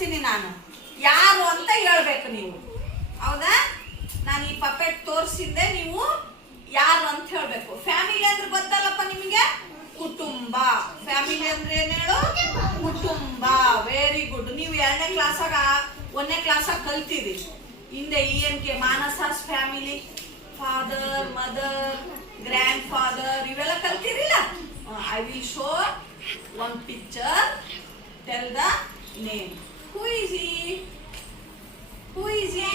ತೋರಿಸ್ತೀನಿ ನಾನು, ಯಾರು ಅಂತ ಹೇಳ್ಬೇಕು ನೀವು. ಹೌದಾ? ನಾನು ಈ ಪಪೆಟ್ ತೋರಿಸಿದ್ದೆ, ನೀವು ಯಾರು ಅಂತ ಹೇಳ್ಬೇಕು. ಫ್ಯಾಮಿಲಿ ಅಂದ್ರೆ ಗೊತ್ತಲ್ಲಪ್ಪ ನಿಮಗೆ? ಕುಟುಂಬ. ಫ್ಯಾಮಿಲಿ ಅಂದ್ರೆ ಏನ್ ಹೇಳು? ಕುಟುಂಬ. Very good. ನೀವು 2ನೇ ಕ್ಲಾಸಾಗ 1ನೇ ಕ್ಲಾಸಾಗ ಕಲ್ತಿರಿ. ಹಿಂದೆ ENK ಮಾನಸಾಸ್ family, father, mother, grandfather ಇವೆಲ್ಲ ಕಲ್ತಿರಿಲ್ಲ? I will show one picture. Tell the name. Who is he? Who is he?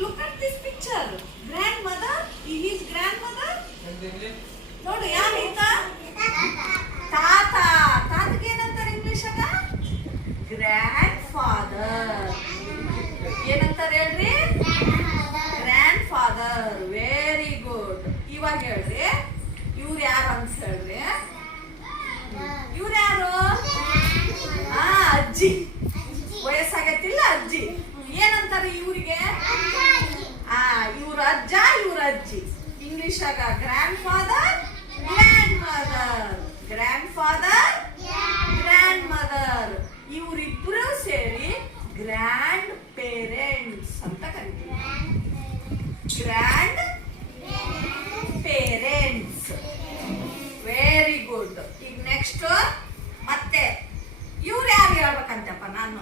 Look at this picture. Grandmother. He is grandmother. ನೋಡು, ಯಾರು ಈತ? ತಾತ. ತಾತಗೆ ಏನಂತಾರೆ ಇಂಗ್ಲಿಷ್ ಆಗ? Grand father. ಏನಂತಾರೆ ಹೇಳ್ರಿ? Grand father. Very good. ಇವಾಗ ಹೇಳ್ರಿ, ಇವ್ರು ಯಾರು ಅಂತ ಹೇಳ್ರಿ. ಇವ್ರು ಯಾರು? ಅಜ್ಜಿ. ವಯಸ್ಸಾಗತ್ತಿಲ್ಲ ಅಜ್ಜಿ. ಏನಂತಾರೆ ಇವ್ರಿಗೆ? ಇವ್ರ ಅಜ್ಜ, ಇವ್ರ ಅಜ್ಜಿ. ಇಂಗ್ಲಿಷ್ ಆಗ grand father, grand mother. Grand father, grand mother. ಇವರಿಬ್ರು ಸೇರಿ ಗ್ರ್ಯಾಂಡ್ ಪೇರೆಂಟ್ಸ್ ಅಂತ ಕರಿತೀವಿ. Grand parents. Very good. ಈಗ ನೆಕ್ಸ್ಟ್ ಮತ್ತೆ ಇವ್ರು ಯಾರು ಹೇಳ್ಬೇಕಂತಪ್ಪ ನಾನು?